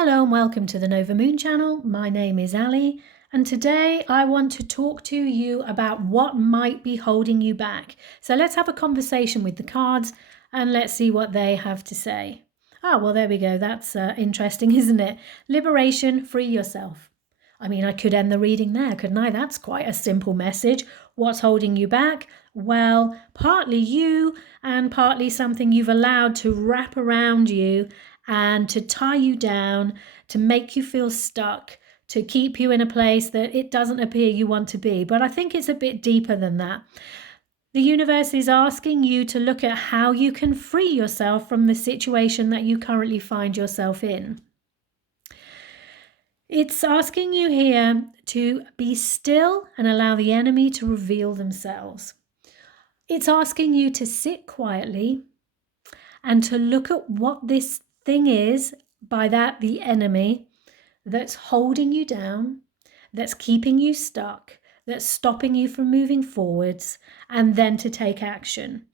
Hello and welcome to the Nova Moon channel. My name is Ali and today I want to talk to you about what might be holding you back. So let's have a conversation with the cards and let's see what they have to say. Well, there we go. That's interesting, isn't it? Liberation, free yourself. I mean, I could end the reading there, couldn't I? That's quite a simple message. What's holding you back? Well, partly you and partly something you've allowed to wrap around you and to tie you down, to make you feel stuck, to keep you in a place that it doesn't appear you want to be. But I think it's a bit deeper than that. The universe is asking you to look at how you can free yourself from the situation that you currently find yourself in. It's asking you here to be still and allow the enemy to reveal themselves. It's asking you to sit quietly and to look at what this thing is, by that the enemy, that's holding you down, that's keeping you stuck, that's stopping you from moving forwards, and then to take action.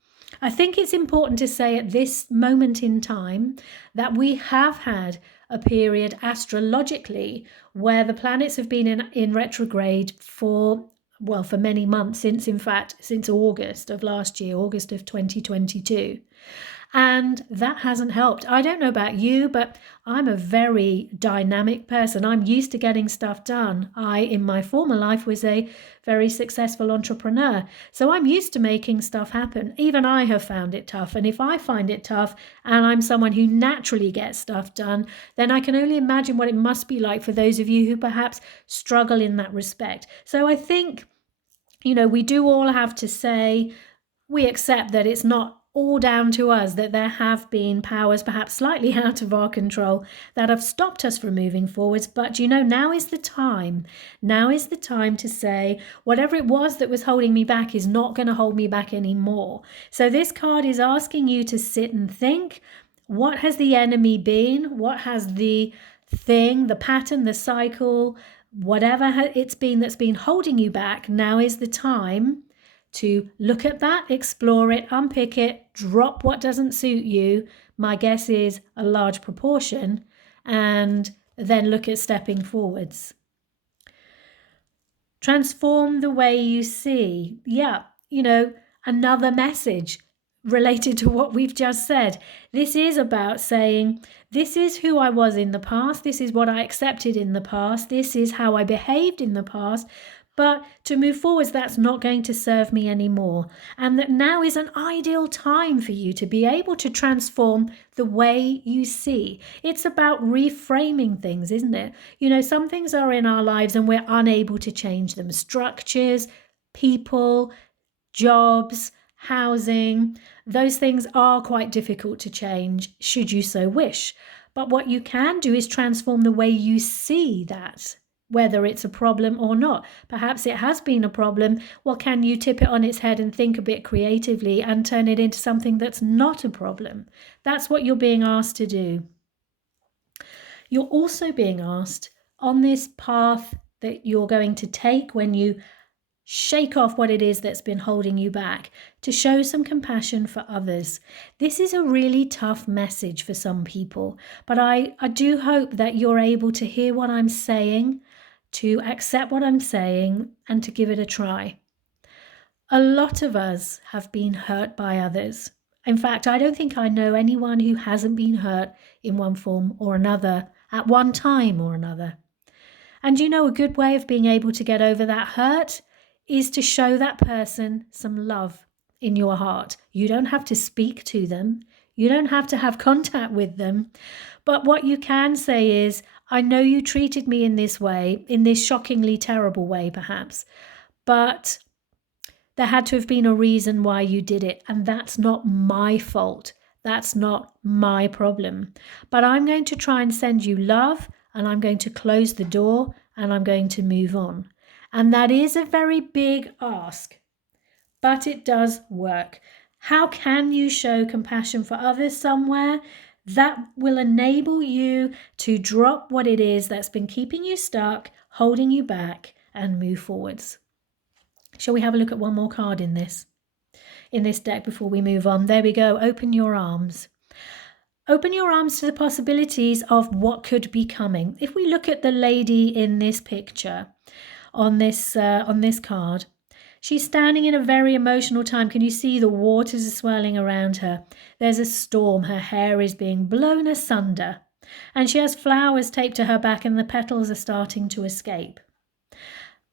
I think it's important to say at this moment in time that we have had a period astrologically where the planets have been in retrograde for many months, since August of last year, August of 2022. And that hasn't helped. I don't know about you, but I'm a very dynamic person. I'm used to getting stuff done. In my former life, was a very successful entrepreneur. So I'm used to making stuff happen. Even I have found it tough. And if I find it tough and I'm someone who naturally gets stuff done, then I can only imagine what it must be like for those of you who perhaps struggle in that respect. So I think, we do all have to say, we accept that it's not all down to us, that there have been powers perhaps slightly out of our control that have stopped us from moving forwards. But now is the time. Now is the time to say, whatever it was that was holding me back is not going to hold me back anymore. So this card is asking you to sit and think, what has the enemy been? What has the thing, the pattern, the cycle, whatever it's been that's been holding you back? Now is the time to look at that, explore it, unpick it, drop what doesn't suit you. My guess is a large proportion, and then look at stepping forwards. Transform the way you see. Another message related to what we've just said. This is about saying, this is who I was in the past. This is what I accepted in the past. This is how I behaved in the past. But to move forwards, that's not going to serve me anymore. And that now is an ideal time for you to be able to transform the way you see. It's about reframing things, isn't it? Some things are in our lives and we're unable to change them. Structures, people, jobs, housing, those things are quite difficult to change, should you so wish. But what you can do is transform the way you see that, whether it's a problem or not. Perhaps it has been a problem. Well, can you tip it on its head and think a bit creatively and turn it into something that's not a problem? That's what you're being asked to do. You're also being asked on this path that you're going to take when you shake off what it is that's been holding you back, to show some compassion for others. This is a really tough message for some people, but I do hope that you're able to hear what I'm saying, to accept what I'm saying, and to give it a try. A lot of us have been hurt by others. In fact, I don't think I know anyone who hasn't been hurt in one form or another at one time or another. And a good way of being able to get over that hurt is to show that person some love in your heart. You don't have to speak to them. You don't have to have contact with them. But what you can say is, I know you treated me in this way, in this shockingly terrible way perhaps, but there had to have been a reason why you did it. And that's not my fault. That's not my problem. But I'm going to try and send you love, and I'm going to close the door, and I'm going to move on. And that is a very big ask, but it does work. How can you show compassion for others somewhere? That will enable you to drop what it is that's been keeping you stuck, holding you back, and move forwards. Shall we have a look at one more card in this deck before we move on? There we go. Open your arms. Open your arms to the possibilities of what could be coming. If we look at the lady in this picture on this card, she's standing in a very emotional time. Can you see the waters are swirling around her? There's a storm. Her hair is being blown asunder. And she has flowers taped to her back and the petals are starting to escape.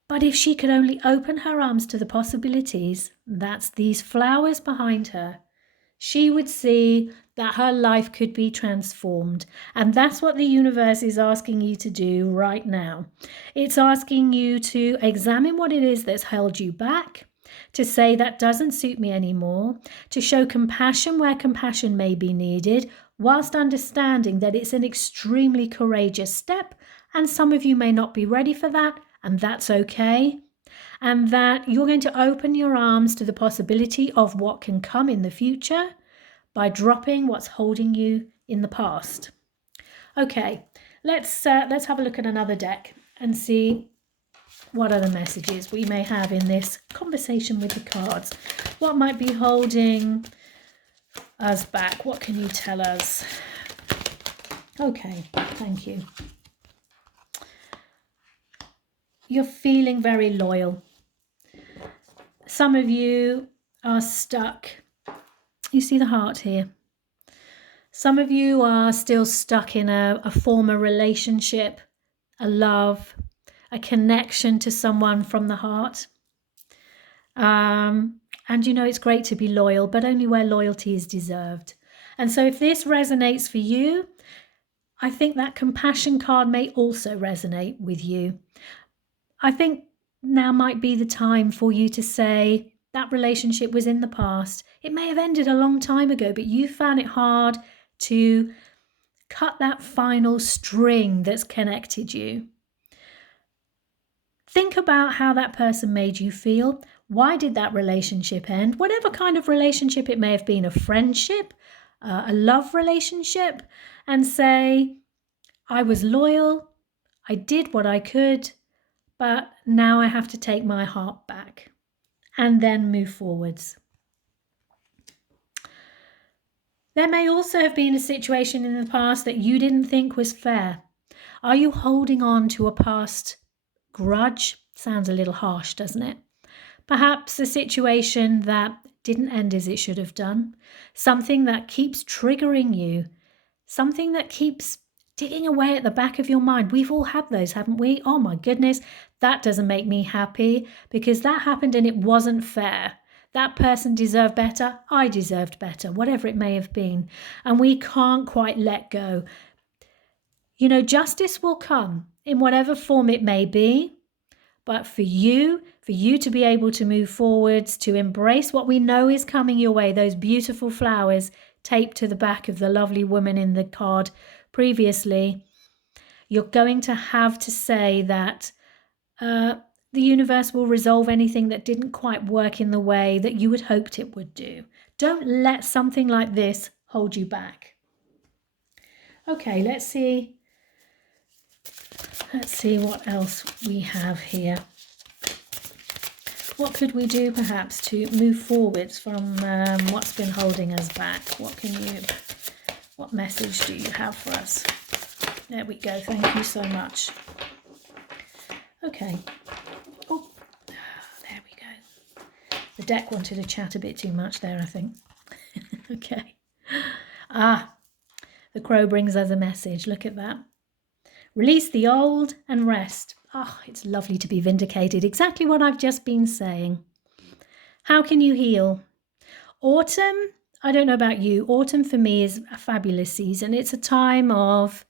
But if she could only open her arms to the possibilities, that's these flowers behind her, she would see that her life could be transformed. And that's what the universe is asking you to do right now. It's asking you to examine what it is that's held you back, to say that doesn't suit me anymore, to show compassion where compassion may be needed, whilst understanding that it's an extremely courageous step, and some of you may not be ready for that, and that's okay. And that you're going to open your arms to the possibility of what can come in the future by dropping what's holding you in the past. Okay, let's have a look at another deck and see what other messages we may have in this conversation with the cards. What might be holding us back? What can you tell us? Okay, thank you. You're feeling very loyal. Some of you are stuck. You see the heart here. Some of you are still stuck in a former relationship, a love, a connection to someone from the heart. And you know it's great to be loyal, but only where loyalty is deserved. And so if this resonates for you, I think that compassion card may also resonate with you. I think now might be the time for you to say that relationship was in the past. It may have ended a long time ago, but you found it hard to cut that final string that's connected you. Think about how that person made you feel. Why did that relationship end? Whatever kind of relationship it may have been, a friendship, a love relationship, and say, I was loyal, I did what I could, but now I have to take my heart back and then move forwards. There may also have been a situation in the past that you didn't think was fair. Are you holding on to a past grudge? Sounds a little harsh, doesn't it? Perhaps a situation that didn't end as it should have done. Something that keeps triggering you. Something that keeps digging away at the back of your mind. We've all had those, haven't we? Oh my goodness, that doesn't make me happy because that happened and it wasn't fair. That person deserved better. I deserved better, whatever it may have been. And we can't quite let go. You know, justice will come in whatever form it may be. But for you to be able to move forwards, to embrace what we know is coming your way, those beautiful flowers taped to the back of the lovely woman in the card previously, you're going to have to say that the universe will resolve anything that didn't quite work in the way that you had hoped it would do. Don't let something like this hold you back. Okay, let's see what else we have here. What could we do perhaps to move forwards from what's been holding us back? What message do you have for us? There we go. Thank you so much. Okay. Oh, there we go. The deck wanted to chat a bit too much there, I think. Okay. The crow brings us a message. Look at that. Release the old and rest. It's lovely to be vindicated. Exactly what I've just been saying. How can you heal? Autumn, I don't know about you. Autumn for me is a fabulous season. It's a time of,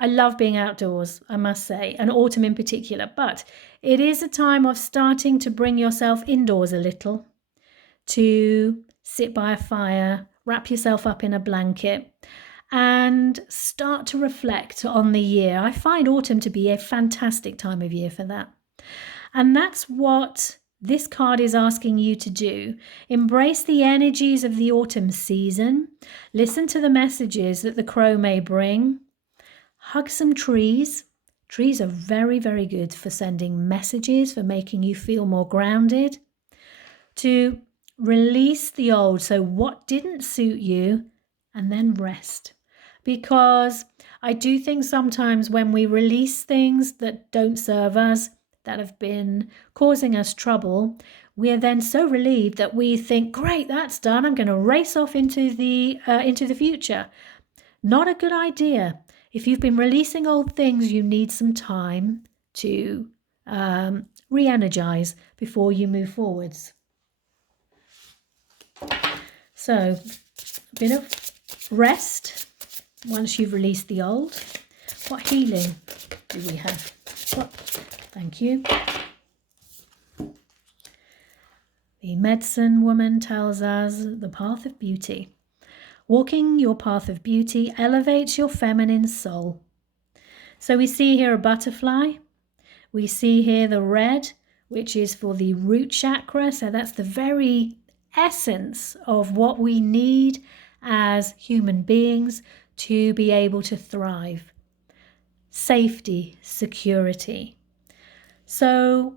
I love being outdoors, I must say, and autumn in particular. But it is a time of starting to bring yourself indoors a little, to sit by a fire, wrap yourself up in a blanket, and start to reflect on the year. I find autumn to be a fantastic time of year for that. And that's what this card is asking you to do. Embrace the energies of the autumn season. Listen to the messages that the crow may bring. Hug some trees. Trees are very, very good for sending messages, for making you feel more grounded. To release the old, so what didn't suit you, and then rest. because I do think sometimes when we release things that don't serve us, that have been causing us trouble, we're then so relieved that we think, great, that's done. I'm going to race off into the future. Not a good idea. If you've been releasing old things, you need some time to re-energize before you move forwards. So, a bit of rest once you've released the old. What healing do we have? Thank you. The medicine woman tells us the path of beauty. Walking your path of beauty elevates your feminine soul. So we see here a butterfly. We see here the red, which is for the root chakra. So that's the very essence of what we need as human beings to be able to thrive. Safety, security. So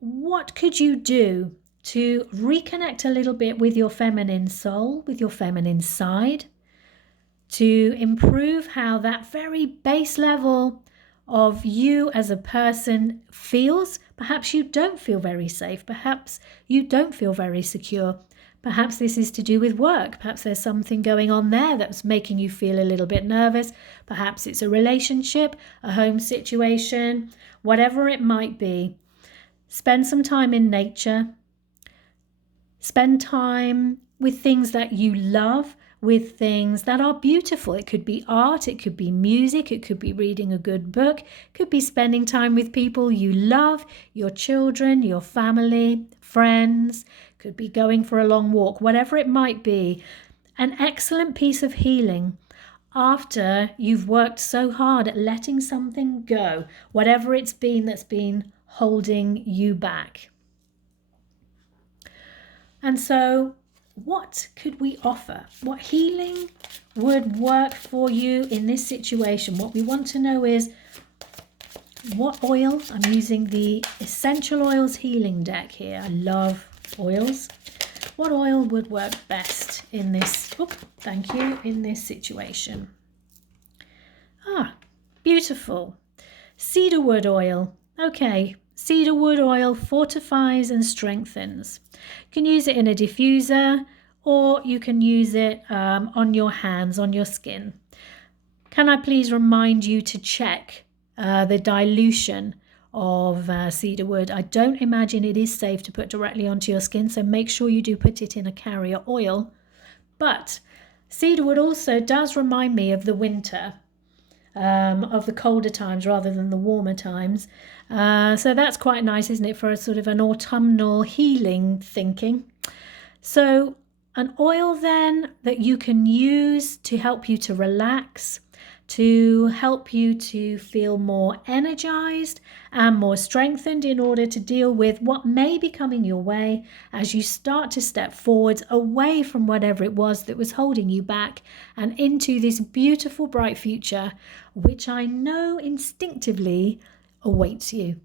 what could you do to reconnect a little bit with your feminine soul, with your feminine side, to improve how that very base level of you as a person feels? Perhaps you don't feel very safe. Perhaps you don't feel very secure. Perhaps this is to do with work. Perhaps there's something going on there that's making you feel a little bit nervous. Perhaps it's a relationship, a home situation, whatever it might be. Spend some time in nature. Spend time with things that you love, with things that are beautiful. It could be art, it could be music, it could be reading a good book, it could be spending time with people you love, your children, your family, friends, it could be going for a long walk, whatever it might be. An excellent piece of healing after you've worked so hard at letting something go, whatever it's been that's been holding you back. And so what could we offer? What healing would work for you in this situation? What we want to know is what oil. I'm using the Essential Oils Healing deck here. I love oils. What oil would work best in this? Thank you. In this situation. Beautiful. Cedarwood oil. Okay. Cedarwood oil fortifies and strengthens. You can use it in a diffuser, or you can use it on your hands, on your skin. Can I please remind you to check the dilution of cedarwood? I don't imagine it is safe to put directly onto your skin, so make sure you do put it in a carrier oil. But cedarwood also does remind me of the winter, of the colder times rather than the warmer times. So that's quite nice, isn't it, for a sort of an autumnal healing thinking. So an oil then that you can use to help you to relax, to help you to feel more energized and more strengthened in order to deal with what may be coming your way as you start to step forwards away from whatever it was that was holding you back and into this beautiful bright future, which I know instinctively awaits you.